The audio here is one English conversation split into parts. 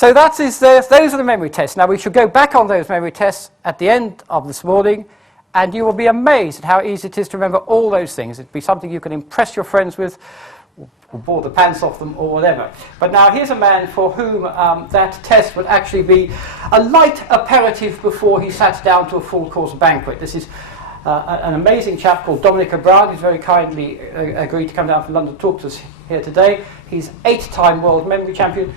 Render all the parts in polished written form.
So those are the memory tests. Now we shall go back on those memory tests at the end of this morning, and you will be amazed at how easy it is to remember all those things. It'll be something you can impress your friends with, or bore the pants off them, or whatever. But now here's a man for whom that test would actually be a light aperitif before he sat down to a full-course banquet. This is an amazing chap called Dominic who's very kindly agreed to come down from London to talk to us here today. He's 8-time world memory champion,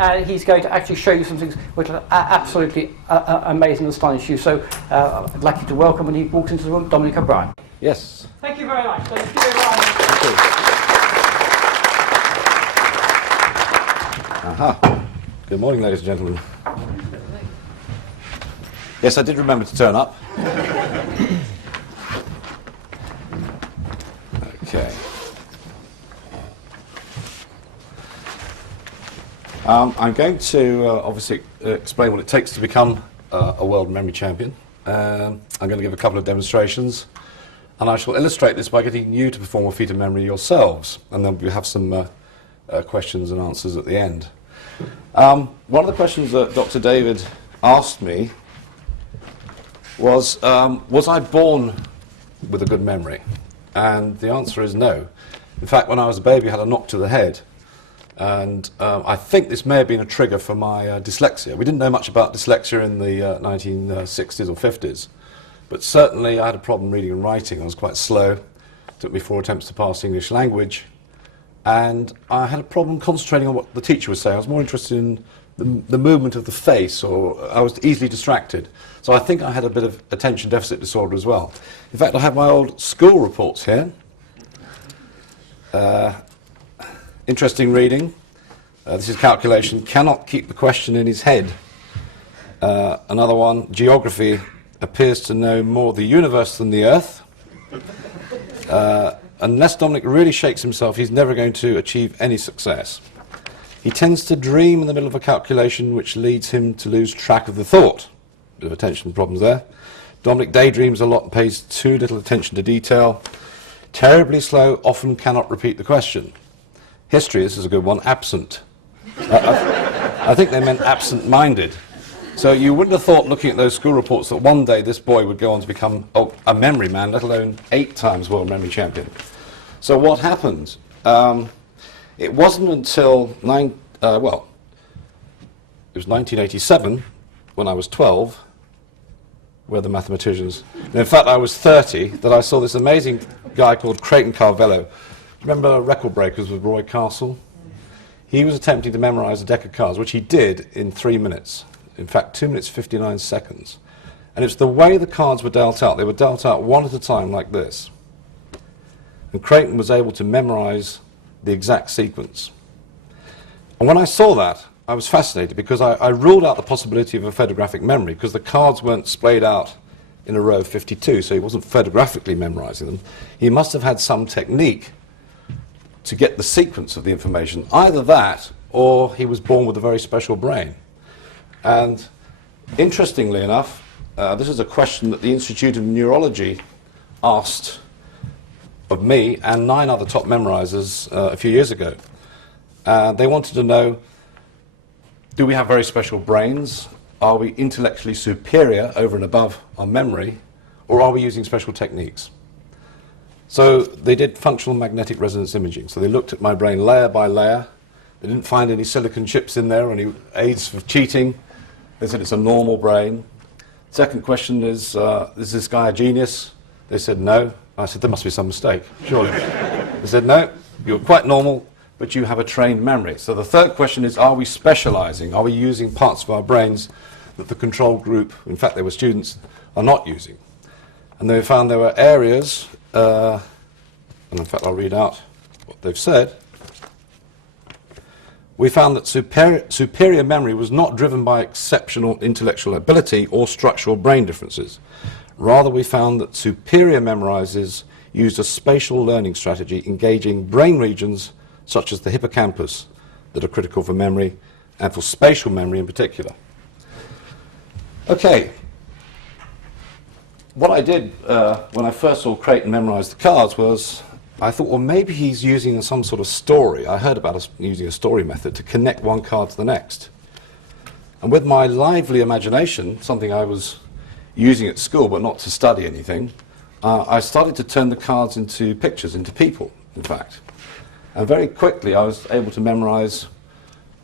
and he's going to actually show you some things which will absolutely amaze and astonish you. So I'd like you to welcome, when he walks into the room, Dominic O'Brien. Yes. Thank you very much. Thank you very much. Thank you. Aha. Good morning, ladies and gentlemen. Yes, I did remember to turn up. Okay. I'm going to obviously explain what it takes to become a world memory champion. I'm going to give a couple of demonstrations, and I shall illustrate this by getting you to perform a feat of memory yourselves, and then we'll have some questions and answers at the end. One of the questions that Dr. David asked me was I born with a good memory? And the answer is no. In fact, when I was a baby, I had a knock to the head. And I think this may have been a trigger for my dyslexia. We didn't know much about dyslexia in the 1960s or 50s. But certainly I had a problem reading and writing. I was quite slow. It took me 4 attempts to pass English language. And I had a problem concentrating on what the teacher was saying. I was more interested in the movement of the face, or I was easily distracted. So I think I had a bit of attention deficit disorder as well. In fact, I have my old school reports here. Interesting reading. This is calculation. Cannot keep the question in his head. Another one, geography. Appears to know more of the universe than the earth. Unless Dominic really shakes himself, he's never going to achieve any success. He tends to dream in the middle of a calculation, which leads him to lose track of the thought. Bit of attention problems there. Dominic daydreams a lot and pays too little attention to detail. Terribly slow, often cannot repeat the question. History, this is a good one, absent. I think they meant absent-minded. So you wouldn't have thought, looking at those school reports, that one day this boy would go on to become a memory man, let alone 8 times world memory champion. So what happened? It wasn't until, it was 1987, when I was 12, where the mathematicians, and in fact I was 30, that I saw this amazing guy called Creighton Carvello. Remember Record Breakers with Roy Castle? He was attempting to memorize a deck of cards, which he did in 3 minutes. In fact, 2 minutes 59 seconds. And it's the way the cards were dealt out. They were dealt out one at a time like this. And Creighton was able to memorize the exact sequence. And when I saw that, I was fascinated, because I ruled out the possibility of a photographic memory, because the cards weren't splayed out in a row of 52, so he wasn't photographically memorizing them. He must have had some technique to get the sequence of the information. Either that, or he was born with a very special brain. And interestingly enough, this is a question that the Institute of Neurology asked of me and 9 other top memorizers a few years ago. They wanted to know, do we have very special brains? Are we intellectually superior over and above our memory? Or are we using special techniques? So they did functional magnetic resonance imaging. So they looked at my brain layer by layer. They didn't find any silicon chips in there or any aids for cheating. They said it's a normal brain. Second question is this guy a genius? They said no. I said, there must be some mistake, surely. They said, no, you're quite normal, but you have a trained memory. So the third question is, are we specializing? Are we using parts of our brains that the control group, in fact they were students, are not using? And they found there were areas, and in fact I'll read out what they've said. We found that superior memory was not driven by exceptional intellectual ability or structural brain differences. Rather, we found that superior memorizers used a spatial learning strategy engaging brain regions such as the hippocampus that are critical for memory and for spatial memory in particular. Okay. What I did when I first saw Creighton memorize the cards was I thought, well, maybe he's using some sort of story. I heard about using a story method to connect one card to the next. And with my lively imagination, something I was using at school but not to study anything, I started to turn the cards into pictures, into people, in fact. And very quickly I was able to memorize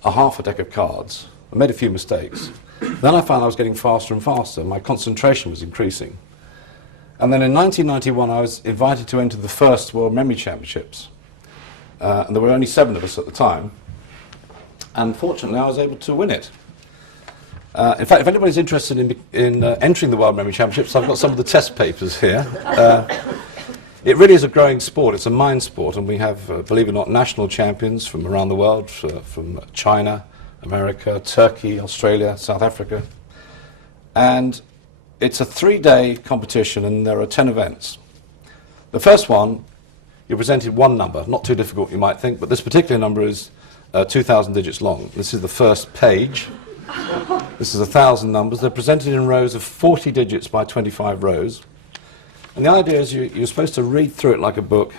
a half a deck of cards. I made a few mistakes. Then I found I was getting faster and faster. My concentration was increasing. And then in 1991 I was invited to enter the first World Memory Championships. And there were only 7 of us at the time. And fortunately I was able to win it. In fact, if anybody's interested in entering the World Memory Championships, I've got some of the test papers here. It really is a growing sport. It's a mind sport, and we have, believe it or not, national champions from around the world, from China, America, Turkey, Australia, South Africa. And it's a 3-day competition, and there are 10 events. The first one, you're presented one number, not too difficult you might think, but this particular number is 2,000 digits long. This is the first page. This is 1,000 numbers. They're presented in rows of 40 digits by 25 rows. And the idea is you're supposed to read through it like a book,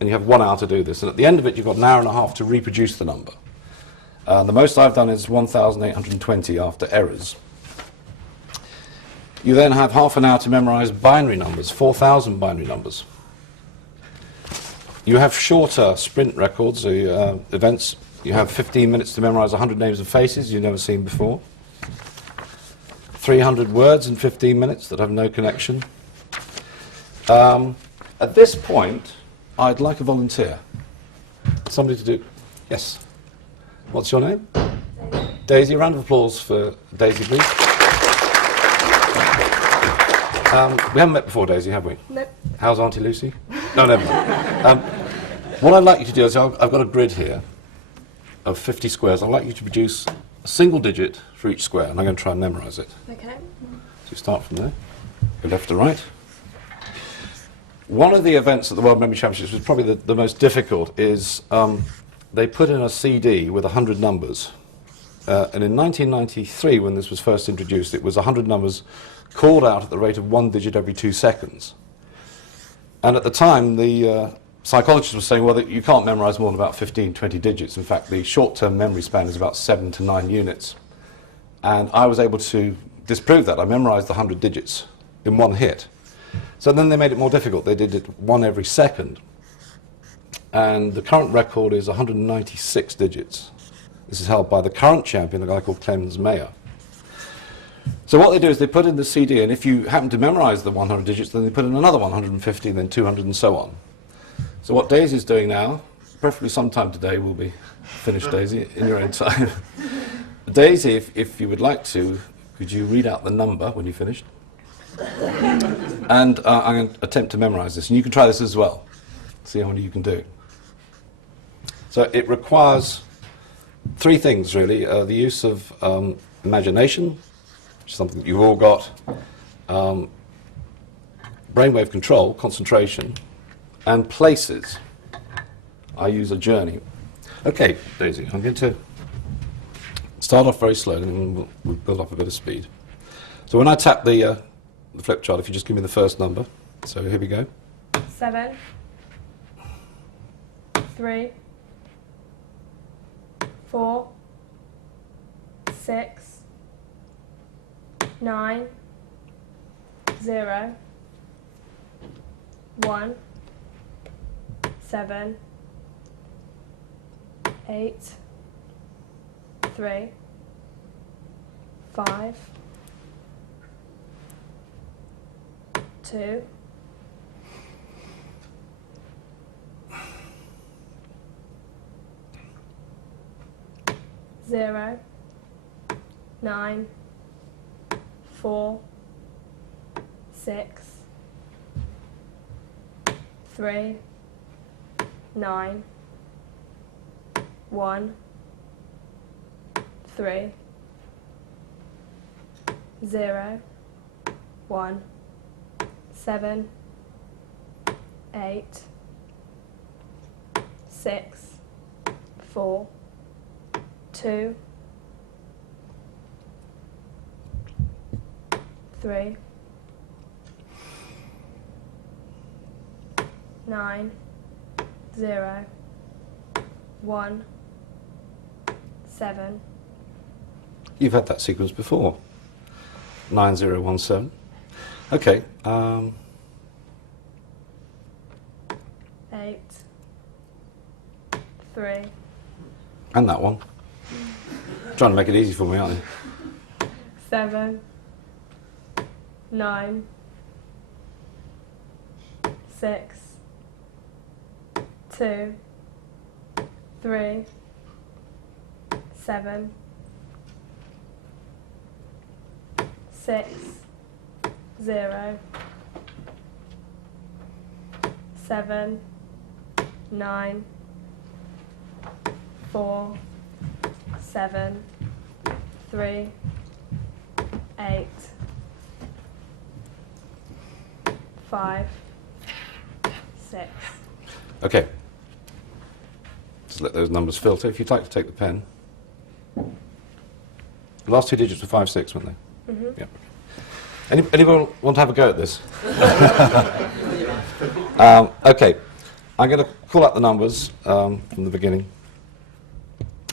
and you have 1 hour to do this. And at the end of it, you've got an hour and a half to reproduce the number. The most I've done is 1,820 after errors. You then have half an hour to memorize binary numbers, 4,000 binary numbers. You have shorter sprint records, events. You have 15 minutes to memorize 100 names and faces you've never seen before. 300 words in 15 minutes that have no connection. At this point, I'd like a volunteer. Somebody to do... Yes? What's your name? Daisy. Daisy. A round of applause for Daisy, please. We haven't met before, Daisy, have we? Nope. How's Auntie Lucy? No, never mind. What I'd like you to do is, I've got a grid here of 50 squares. I'd like you to produce a single digit for each square, and I'm going to try and memorize it. Okay. So you start from there, go left to right. One of the events at the World Memory Championships, which is probably the most difficult, is they put in a CD with 100 numbers. And in 1993, when this was first introduced, it was 100 numbers called out at the rate of 1 digit every 2 seconds. And at the time, the psychologists were saying, well, that you can't memorize more than about 15, 20 digits. In fact, the short-term memory span is about 7 to 9 units. And I was able to disprove that. I memorized the 100 digits in one hit. So then they made it more difficult. They did it 1 every second. And the current record is 196 digits. This is held by the current champion, a guy called Clemens Mayer. So what they do is they put in the CD, and if you happen to memorize the 100 digits, then they put in another 150, then 200, and so on. So what Daisy's doing now, preferably sometime today, will be finished, Daisy, in your own time. Daisy, if you would like to, could you read out the number when you're finished? And I'm going to attempt to memorize this, and you can try this as well. See how many you can do. So it requires 3 things, really. The use of imagination, which is something that you've all got, brainwave control, concentration, and places. I use a journey. Okay, Daisy, I'm going to start off very slowly, and then we'll build up a bit of speed. So when I tap the flip chart, if you just give me the first number. So here we go. 7, 3, 4, 6, 9, 0, 1, 7, 8, 3, 5, 2, 0, 9, 4, 6, 3, 9, 1, 3, 0, 1, 7, 8, 6, 4, 2, 3, 9, 0, 1, 7, You've had that sequence before. 9017. Okay. 8, 3, And that one. Trying to make it easy for me, aren't you? 7, 9, 6, 2, 3, 7, 6, 0, 7, 9, 4, 7, 3, 8, 5, 6. Okay. Just let those numbers filter. If you'd like to take the pen. The last two digits were 5, 6, weren't they? Mm-hmm. Yeah. Anyone want to have a go at this? Okay. I'm going to call out the numbers from the beginning.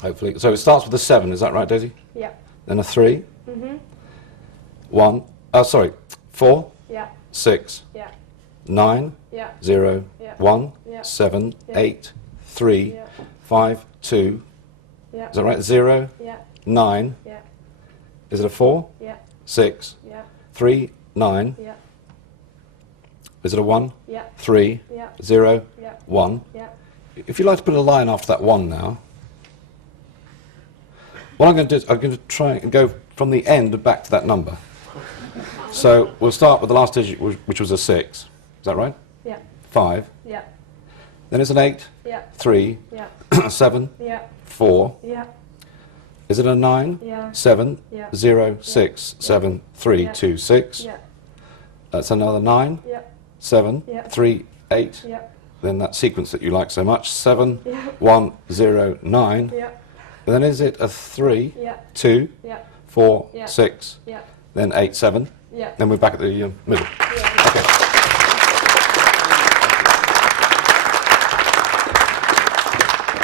Hopefully. So it starts with a 7, is that right, Daisy? Yeah. Then a 3. Mm-hmm. 4, Yeah. 6, Yeah. 9, Yeah. 0, Yeah. 1, Yeah. 7, Yeah. 8, 3, Yeah. 5, 2. Yeah. Is that right? 0, Yeah. 9. Yeah. Is it a 4? Yeah. 6, Yeah. 3, 9. Yeah. Is it a 1? Yeah. 3, Yeah. 0, Yeah. 1. Yeah. If you'd like to put a line after that 1 now, what I'm going to do is I'm going to try and go from the end and back to that number. So we'll start with the last digit, which was a 6. Is that right? Yeah. 5. Yeah. Then it's an 8, Yeah. 3, Yeah. 7, Yeah. 4. Yeah. Is it a 9? Yeah. 7, Yeah. 0, 6, 7, 3, Yeah. 2, 6. Yeah. That's another 9, Yeah. 7, Yeah. 3, 8. Yeah. Then that sequence that you like so much, 7, Yeah. 1, 0, 9. Yeah. And then is it a 3, Yeah. 2, Yeah. 4, Yeah. 6, Yeah. then 8, 7. Yeah. Then we're back at the middle. Yeah. Okay.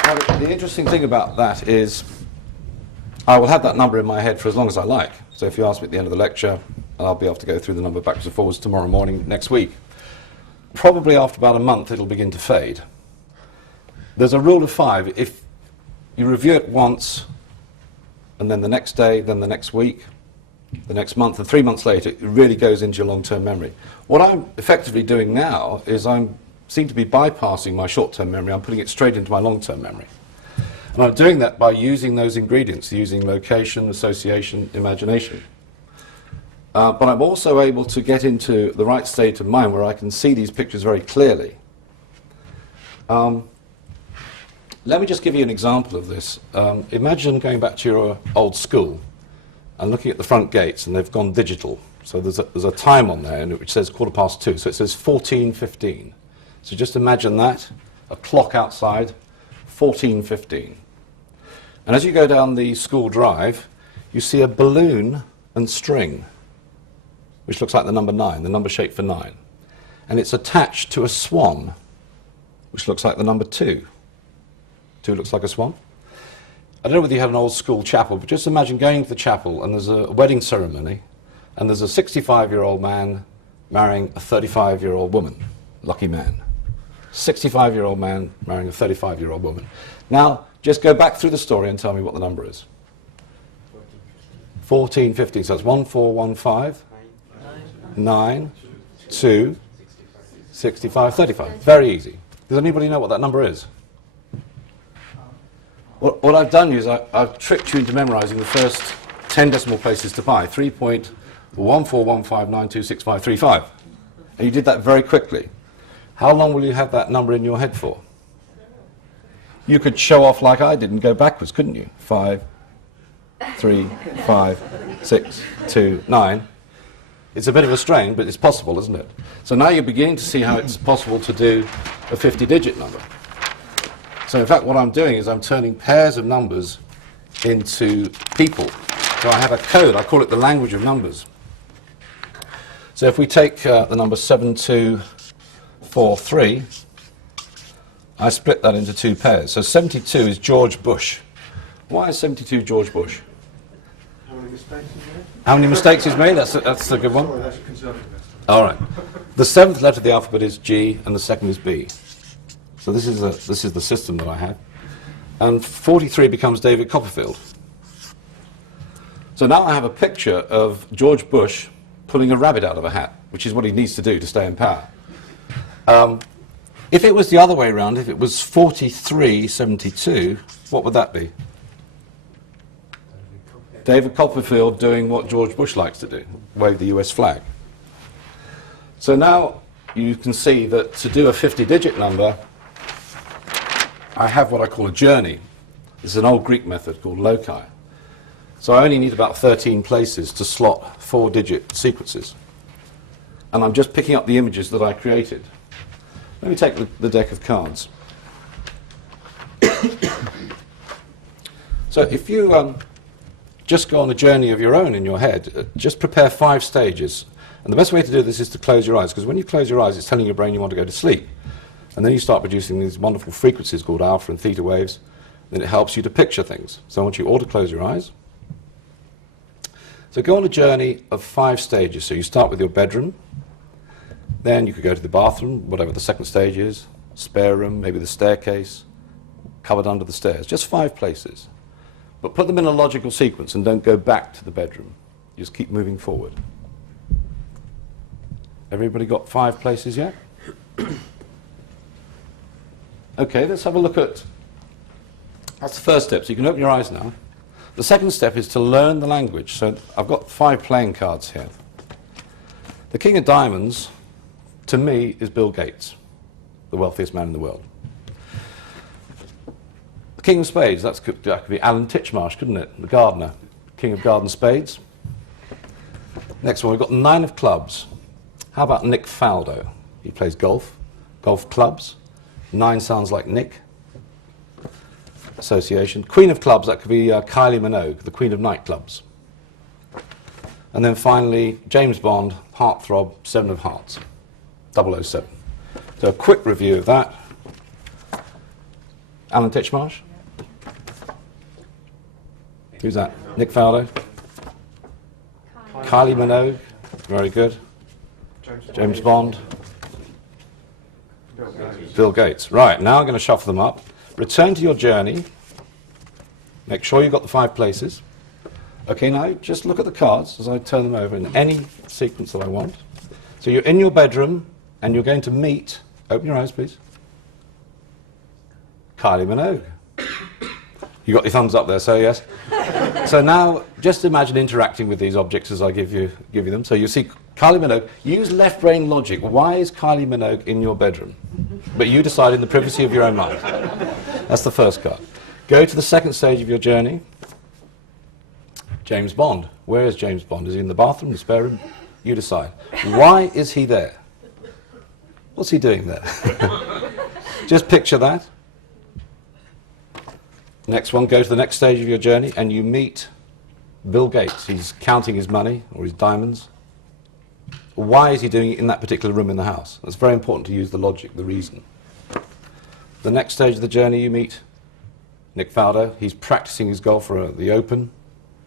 Now, the interesting thing about that is I will have that number in my head for as long as I like. So if you ask me at the end of the lecture, I'll be able to go through the number backwards and forwards tomorrow morning, next week. Probably after about a month, it'll begin to fade. There's a rule of 5. If you review it once, and then the next day, then the next week, the next month, and 3 months later, it really goes into your long-term memory. What I'm effectively doing now is I seem to be bypassing my short-term memory. I'm putting it straight into my long-term memory. And I'm doing that by using those ingredients, using location, association, imagination. But I'm also able to get into the right state of mind where I can see these pictures very clearly. Let me just give you an example of this. Imagine going back to your old school and looking at the front gates, and they've gone digital. So there's a time on there which says 2:15. So it says 14:15. So just imagine that, a clock outside, 14:15. And as you go down the school drive, you see a balloon and string, which looks like the number 9, the number shaped for 9. And it's attached to a swan, which looks like the number 2. 2 looks like a swan. I don't know whether you have an old school chapel, but just imagine going to the chapel and there's a wedding ceremony and there's a 65-year-old man marrying a 35-year-old woman. Lucky man. 65-year-old man marrying a 35-year-old woman. Now, just go back through the story and tell me what the number is. 14:15. So it's 1415, 9, 2, 65, 35. Very easy. Does anybody know what that number is? What I've done is I've tricked you into memorizing the first 10 decimal places to pi, 3.1415926535. And you did that very quickly. How long will you have that number in your head for? You could show off like I did and go backwards, couldn't you? 5, 3, 5, 6, 2, 9. It's a bit of a strain, but it's possible, isn't it? So now you're beginning to see how it's possible to do a 50-digit number. So in fact, what I'm doing is I'm turning pairs of numbers into people. So I have a code. I call it the language of numbers. So if we take the number 7243, I split that into 2 pairs. So 72 is George Bush. Why is 72 George Bush? How many mistakes is there? How many mistakes he's made? That's a good one. Sorry, that's a conservative estimate. All right. The seventh letter of the alphabet is G, and the second is B. So this is the system that I have. And 43 becomes David Copperfield. So now I have a picture of George Bush pulling a rabbit out of a hat, which is what he needs to do to stay in power. If it was the other way around, if it was 43-72, what would that be? David Copperfield doing what George Bush likes to do, wave the US flag. So now you can see that to do a 50-digit number, I have what I call a journey. This is an old Greek method called loci. So I only need about 13 places to slot 4-digit sequences. And I'm just picking up the images that I created. Let me take the deck of cards. So if you just go on a journey of your own in your head, just prepare 5 stages. And the best way to do this is to close your eyes, because when you close your eyes, it's telling your brain you want to go to sleep. And then you start producing these wonderful frequencies called alpha and theta waves, and it helps you to picture things. So I want you all to close your eyes. So go on a journey of 5 stages. So you start with your bedroom, then you could go to the bathroom, whatever the second stage is, spare room, maybe the staircase, covered under the stairs, just 5 places. But put them in a logical sequence and don't go back to the bedroom. Just keep moving forward. Everybody got 5 places yet? Okay, let's have a look at, that's the first step, so you can open your eyes now. The second step is to learn the language. So I've got 5 playing cards here. The King of Diamonds, to me, is Bill Gates, the wealthiest man in the world. The King of Spades, that could be Alan Titchmarsh, couldn't it? The gardener, King of Garden Spades. Next one, we've got the 9 of Clubs. How about Nick Faldo? He plays golf, golf clubs. 9 sounds like Nick. Association. Queen of Clubs, that could be Kylie Minogue, the Queen of Nightclubs. And then finally, James Bond, Heartthrob, 7 of Hearts, 007. So a quick review of that. Alan Titchmarsh? Who's that? Nick Faldo? Kylie Minogue, very good. James Bond? Bill Gates. Right, now I'm going to shuffle them up. Return to your journey. Make sure you've got the 5 places. Okay, now just look at the cards as I turn them over in any sequence that I want. So you're in your bedroom and you're going to meet, open your eyes please, Kylie Minogue. You got your thumbs up there, so yes. So now just imagine interacting with these objects as I give you them. So you see Kylie Minogue. Use left brain logic. Why is Kylie Minogue in your bedroom? But you decide in the privacy of your own mind. That's the first card. Go to the second stage of your journey. James Bond. Where is James Bond? Is he in the bathroom, the spare room? You decide. Why is he there? What's he doing there? Just picture that. Next one, go to the next stage of your journey and you meet Bill Gates. He's counting his money or his diamonds. Why is he doing it in that particular room in the house? It's very important to use the logic, the reason. The next stage of the journey you meet Nick Faldo. He's practicing his golf for the Open,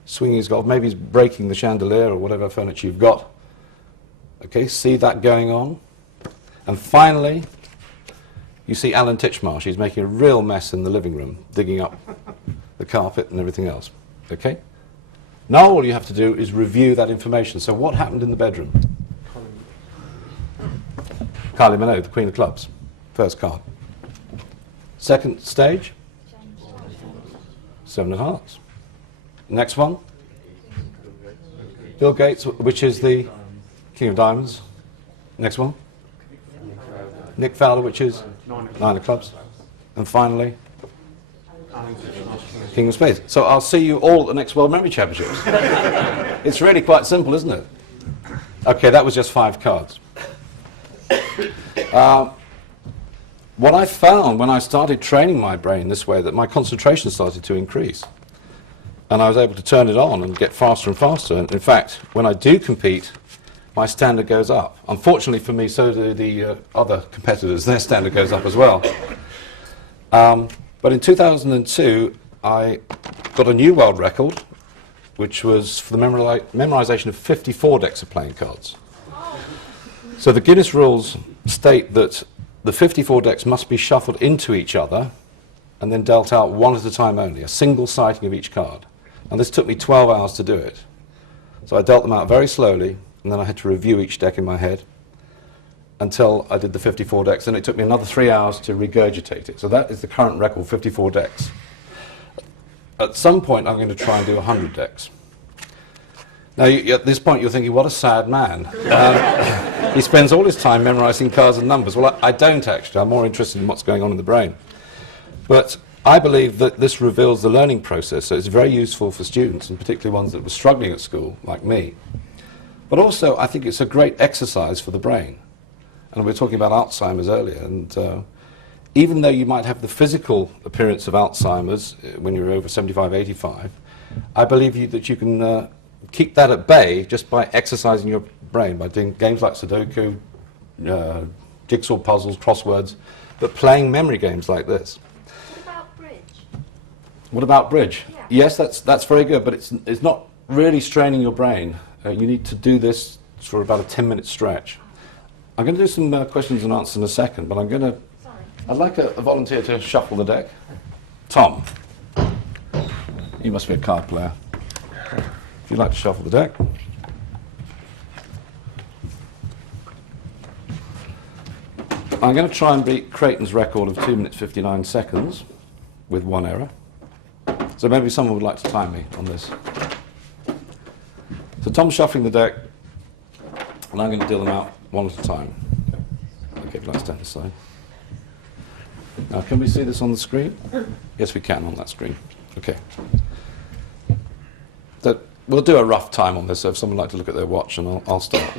swinging his golf. Maybe he's breaking the chandelier or whatever furniture you've got. Okay, see that going on. And finally, you see Alan Titchmarsh. He's making a real mess in the living room, digging up the carpet and everything else. Okay? Now all you have to do is review that information. So what happened in the bedroom? Kylie Minogue, the Queen of Clubs. First card. Second stage? 7 of Hearts. Next one? Bill Gates, which is the King of Diamonds. Next one? Nick Faldo, which is 9 of Clubs. And finally, King of Spades. So I'll see you all at the next World Memory Championships. It's really quite simple, isn't it? Okay, that was just 5 cards. What I found when I started training my brain this way, that my concentration started to increase. And I was able to turn it on and get faster and faster. And in fact, when I do compete, my standard goes up. Unfortunately for me, so do the other competitors. Their standard goes up as well. But in 2002, I got a new world record which was for the memorization of 54 decks of playing cards. So the Guinness rules state that the 54 decks must be shuffled into each other and then dealt out one at a time only, a single sighting of each card. And this took me 12 hours to do it. So I dealt them out very slowly, and then I had to review each deck in my head until I did the 54 decks, and it took me another 3 hours to regurgitate it. So that is the current record, 54 decks. At some point, I'm going to try and do 100 decks. Now, at this point, you're thinking, what a sad man. He spends all his time memorizing cards and numbers. Well, I don't actually. I'm more interested in what's going on in the brain. But I believe that this reveals the learning process, so it's very useful for students, and particularly ones that were struggling at school, like me. But also, I think it's a great exercise for the brain. And we were talking about Alzheimer's earlier, and even though you might have the physical appearance of Alzheimer's when you're over 75, 85, I believe that you can keep that at bay just by exercising your brain, by doing games like Sudoku, jigsaw puzzles, crosswords, but playing memory games like this. What about bridge? What about bridge? Yeah. Yes, that's very good, but it's not really straining your brain. You need to do this for about a 10-minute stretch. I'm going to do some questions and answers in a second, but I'd like a volunteer to shuffle the deck. Tom, you must be a card player. If you'd like to shuffle the deck. I'm going to try and beat Creighton's record of 2 minutes 59 seconds with one error. So maybe someone would like to time me on this. So Tom's shuffling the deck, and I'm going to deal them out one at a time. Okay, let's stand aside. Now, can we see this on the screen? Yes, we can on that screen. Okay. So we'll do a rough time on this, so if someone would like to look at their watch, and I'll start.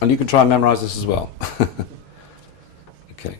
And you can try and memorize this as well. Okay.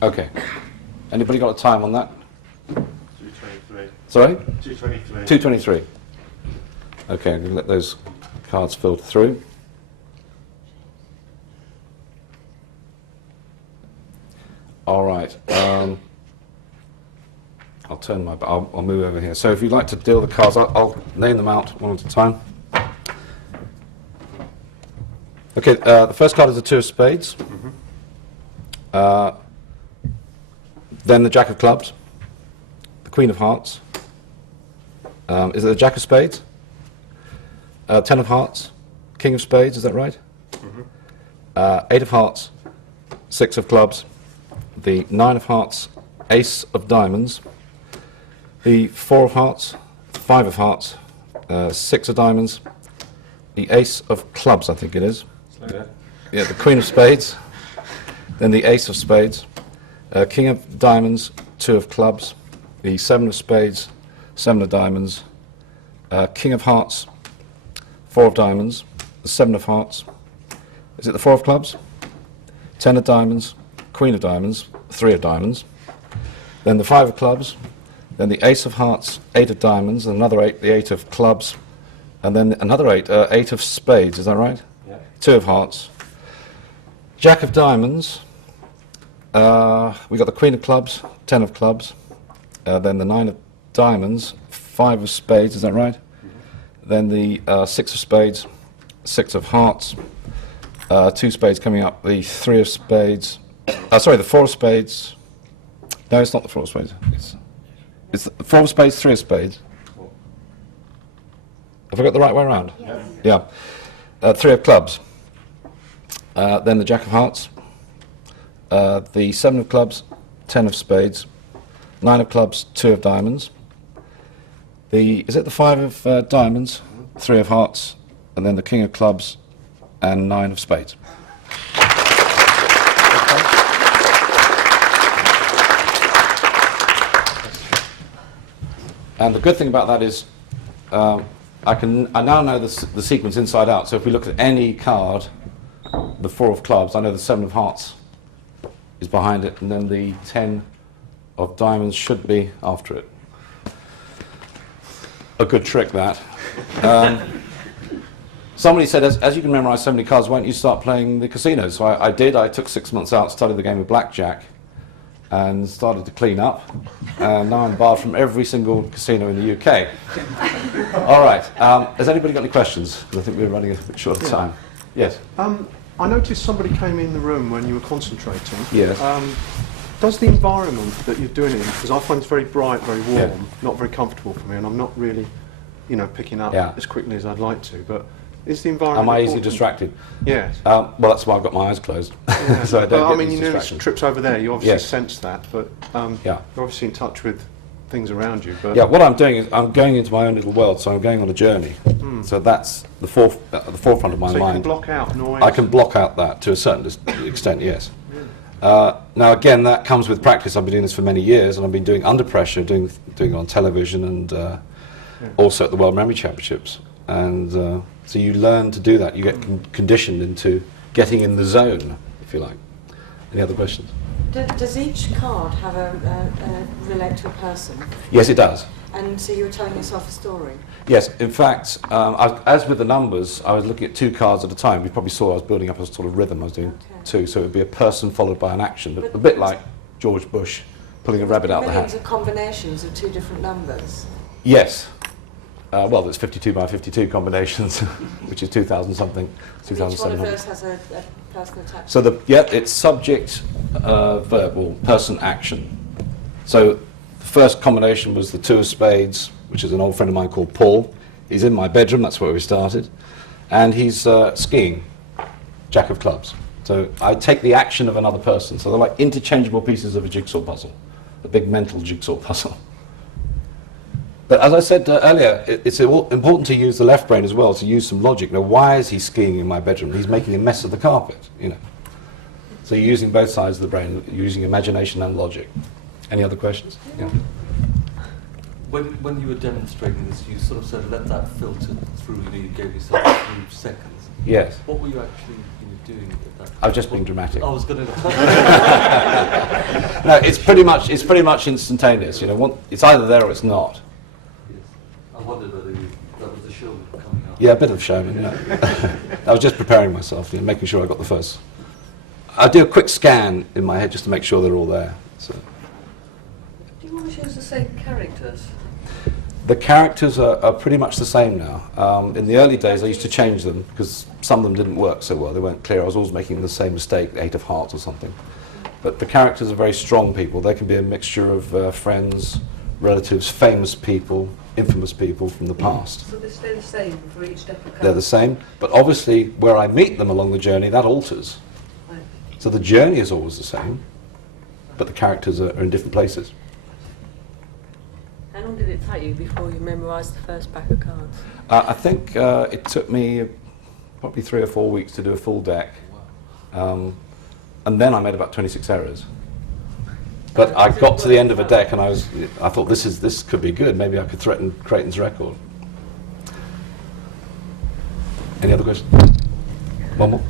Okay. Anybody got a time on that? 223. Sorry? 223. 2:23. Okay, I'm going to let those cards filter through. All right. I'll move over here. So if you'd like to deal the cards, I'll name them out one at a time. Okay, the first card is the 2 of spades. Then the Jack of clubs. the Queen of Hearts. Is it the Jack of Spades? 10 of Hearts, King of Spades, is that right? Mm-hmm. 8 of Hearts, 6 of Clubs, the 9 of Hearts, Ace of Diamonds, the 4 of Hearts, 5 of Hearts, 6 of Diamonds, the Ace of Clubs, I think it is. Slow down. Yeah, the Queen of Spades, then the Ace of Spades, King of Diamonds, 2 of Clubs, the 7 of Spades, 7 of Diamonds, King of Hearts, 4 of Diamonds, the 7 of Hearts, is it the 4 of Clubs? 10 of Diamonds, Queen of Diamonds, 3 of Diamonds, then the 5 of Clubs, then the Ace of Hearts, 8 of Diamonds, another 8, the 8 of Clubs, and then another 8, 8 of Spades, is that right? Yeah. 2 of Hearts, Jack of Diamonds, we got the Queen of Clubs, 10 of Clubs, then the 9 of Diamonds, 5 of Spades, is that right? Mm-hmm. Then the 6 of Spades, 6 of Hearts, 2 Spades coming up, the 3 of Spades, sorry, the 4 of Spades, no, it's not the 4 of Spades, it's the 4 of Spades, 3 of Spades. Have I got the right way around? Yes. Yeah. 3 of Clubs, then the Jack of Hearts, the 7 of Clubs, 10 of Spades, 9 of Clubs, 2 of Diamonds, is it the 5 of Diamonds, 3 of Hearts, and then the King of Clubs, and 9 of Spades. And the good thing about that is I now know the sequence inside out. So if we look at any card, the 4 of Clubs, I know the 7 of Hearts is behind it, and then the 10 of Diamonds should be after it. A good trick, that. Somebody said, as you can memorize so many cards, why don't you start playing the casinos? So I did. I took 6 months out, studied the game of blackjack, and started to clean up. And now I'm barred from every single casino in the UK. All right. Has anybody got any questions? Because I think we're running a bit short of time. Yes. I noticed somebody came in the room when you were concentrating. Yes. Does the environment that you're doing it in, because I find it's very bright, very warm, Yeah. not very comfortable for me, and I'm not really, picking up Yeah. as quickly as I'd like to, but is the environment Am I easily important? distracted? Yes. Well, that's why I've got my eyes closed. Yeah. So I don't But, get you these notice distractions. trips over there, you obviously Yes. sense that, but Yeah. you're obviously in touch with things around you. But Yeah, what I'm doing is I'm going into my own little world, so I'm going on a journey. So that's the forefront of my so you can mind. block out noise. I can block out that to a certain extent, yes. Now again, that comes with practice. I've been doing this for many years, and I've been doing under pressure, doing it on television, and also at the World Memory Championships. And so you learn to do that. You get conditioned into getting in the zone, if you like. Any other questions? Does each card have relate to a person? Yes, it does. And so you're telling yourself a story? Yes, in fact, as with the numbers, I was looking at 2 cards at a time. You probably saw I was building up a sort of rhythm. I was doing 2, so it would be a person followed by an action, but a bit like George Bush pulling a rabbit out the Millions hat. of combinations of 2 different numbers. Yes. Well, there's 52 by 52 combinations, which is 2,000 something, Each one of 2,700. those has a person attached. So it's subject, verb, or person, action. So the first combination was the 2 of Spades, which is an old friend of mine called Paul. He's in my bedroom, that's where we started. And he's skiing, Jack of Clubs. So I take the action of another person. So they're like interchangeable pieces of a jigsaw puzzle, a big mental jigsaw puzzle. But as I said earlier, it's important to use the left brain as well, to use some logic. Now, why is he skiing in my bedroom? He's making a mess of the carpet, So you're using both sides of the brain, you're using imagination and logic. Any other questions? Yeah. When you were demonstrating this, you sort of said, let that filter through, you gave yourself a few seconds. Yes. What were you actually doing at that? I've just been dramatic. I was going to... No, it's pretty much instantaneous. It's either there or it's not. Yes. I wondered whether that was the showman coming out. Yeah, a bit of showman. I was just preparing myself, making sure I got the first. I do a quick scan in my head just to make sure they're all there. So. Do you always use the same characters? The characters are pretty much the same now. In the early days, I used to change them because some of them didn't work so well. They weren't clear. I was always making the same mistake, the 8 of Hearts or something. But the characters are very strong people. They can be a mixture of friends, relatives, famous people, infamous people from the past. So they stay the same for each deck of cards? They're the same, but obviously where I meet them along the journey, that alters. Right. So the journey is always the same, but the characters are in different places. How long did it take you before you memorised the first pack of cards? I think it took me probably 3 or 4 weeks to do a full deck, and then I made about 26 errors. But I got to the end of a deck and I thought this could be good. Maybe I could threaten Creighton's record. Any other questions? One more?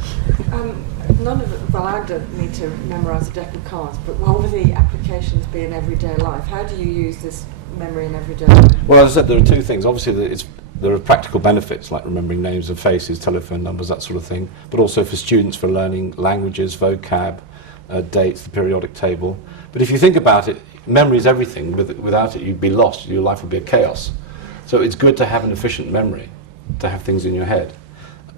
None of it, well, I don't need to memorise a deck of cards, but what would the applications be in everyday life? How do you use this memory in everyday life? Well, as I said, there are two things. Obviously, there are practical benefits, like remembering names and faces, telephone numbers, that sort of thing, but also for students for learning languages, vocab, dates, the periodic table. But if you think about it, memory is everything. Without it, you'd be lost. Your life would be a chaos. So it's good to have an efficient memory, to have things in your head.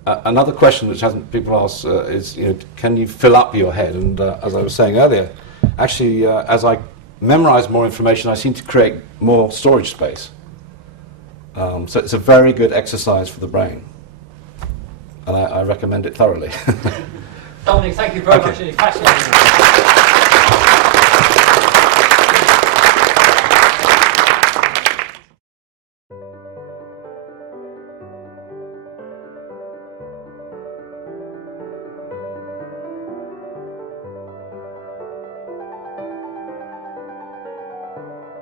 Another question which people ask is, can you fill up your head? And as I was saying earlier, actually, as I memorize more information, I seem to create more storage space. So it's a very good exercise for the brain, and I recommend it thoroughly. Dominic, thank you very much. Fascinating.